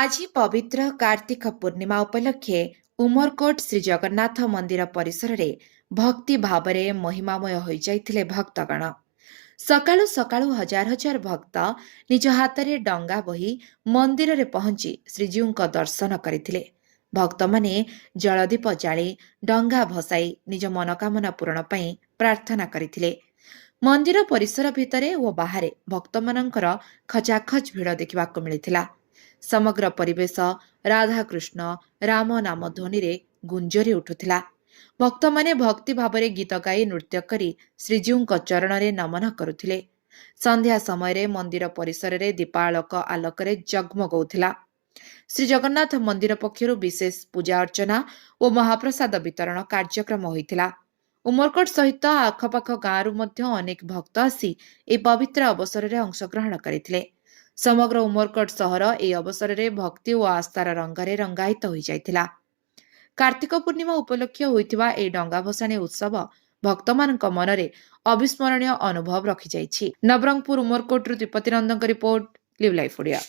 ଆଜି ପବିତ୍ର କାର୍ତ୍ତିକ ପୂର୍ଣ୍ଣିମା ଉପଲକ୍ଷେ ଉମରକୋଟ ଶ୍ରୀ ଜଗନ୍ନାଥ ମନ୍ଦିର ପରିସରରେ ଭକ୍ତି ଭାବରେ ମହିମାମୟ ହୋଇଯାଇଥିଲେ ଭକ୍ତଗଣ। ସକାଳୁ ସକାଳୁ ହଜାର ହଜାର ଭକ୍ତ ନିଜ ହାତରେ ଡଙ୍ଗା ବୋହି ମନ୍ଦିରରେ ପହଞ୍ଚି ଶ୍ରୀଜୀଉଙ୍କ ଦର୍ଶନ କରିଥିଲେ। ଭକ୍ତମାନେ ଜଳଦୀପ ଜାଳି ଡଙ୍ଗା ଭସାଇ ନିଜ ମନୋକାମନା ପୂରଣ ପାଇଁ ପ୍ରାର୍ଥନା କରିଥିଲେ। ମନ୍ଦିର ପରିସର ଭିତରେ ଓ ବାହାରେ ଭକ୍ତମାନଙ୍କର ଖଚାଖଚ ଭିଡ଼ ଦେଖିବାକୁ ମିଳିଥିଲା। ସମଗ୍ର ପରିବେଶ ରାଧାକୃଷ୍ଣ ରାମ ନାମ ଧ୍ୱନିରେ ଗୁଞ୍ଜରି ଉଠୁଥିଲା। ଭକ୍ତମାନେ ଭକ୍ତି ଭାବରେ ଗୀତ ଗାଇ ନୃତ୍ୟ କରି ଶ୍ରୀଜୀଉଙ୍କ ଚରଣରେ ନମନ କରୁଥିଲେ। ସନ୍ଧ୍ୟା ସମୟରେ ମନ୍ଦିର ପରିସରରେ ଦୀପାଳକ ଆଲୋକରେ ଜଗମଗଉଥିଲା। ଶ୍ରୀ ଜଗନ୍ନାଥ ମନ୍ଦିର ପକ୍ଷରୁ ବିଶେଷ ପୂଜା ଅର୍ଚ୍ଚନା ଓ ମହାପ୍ରସାଦ ବିତରଣ କାର୍ଯ୍ୟକ୍ରମ ହୋଇଥିଲା। ଉମରକୋଟ ସହିତ ଆଖପାଖ ଗାଁରୁ ମଧ୍ୟ ଅନେକ ଭକ୍ତ ଆସି ଏହି ପବିତ୍ର ଅବସରରେ ଅଂଶଗ୍ରହଣ କରିଥିଲେ। ସମଗ୍ର ଉମରକୋଟ ସହର ଏହି ଅବସରରେ ଭକ୍ତି ଓ ଆସ୍ଥାର ରଙ୍ଗରେ ରଙ୍ଗାୟିତ ହୋଇଯାଇଥିଲା। କାର୍ତ୍ତିକ ପୂର୍ଣ୍ଣିମା ଉପଲକ୍ଷେ ହୋଇଥିବା ଏହି ଡଙ୍ଗା ଭସାଣୀ ଉତ୍ସବ ଭକ୍ତମାନଙ୍କ ମନରେ ଅବିସ୍ମରଣୀୟ ଅନୁଭବ ରଖିଯାଇଛି। ନବରଙ୍ଗପୁର ଉମରକୋଟରୁ ତ୍ରିପତି ନନ୍ଦଙ୍କ ରିପୋର୍ଟ, ଲିଭ୍ ଲାଇଫ୍ ଓଡ଼ିଆ।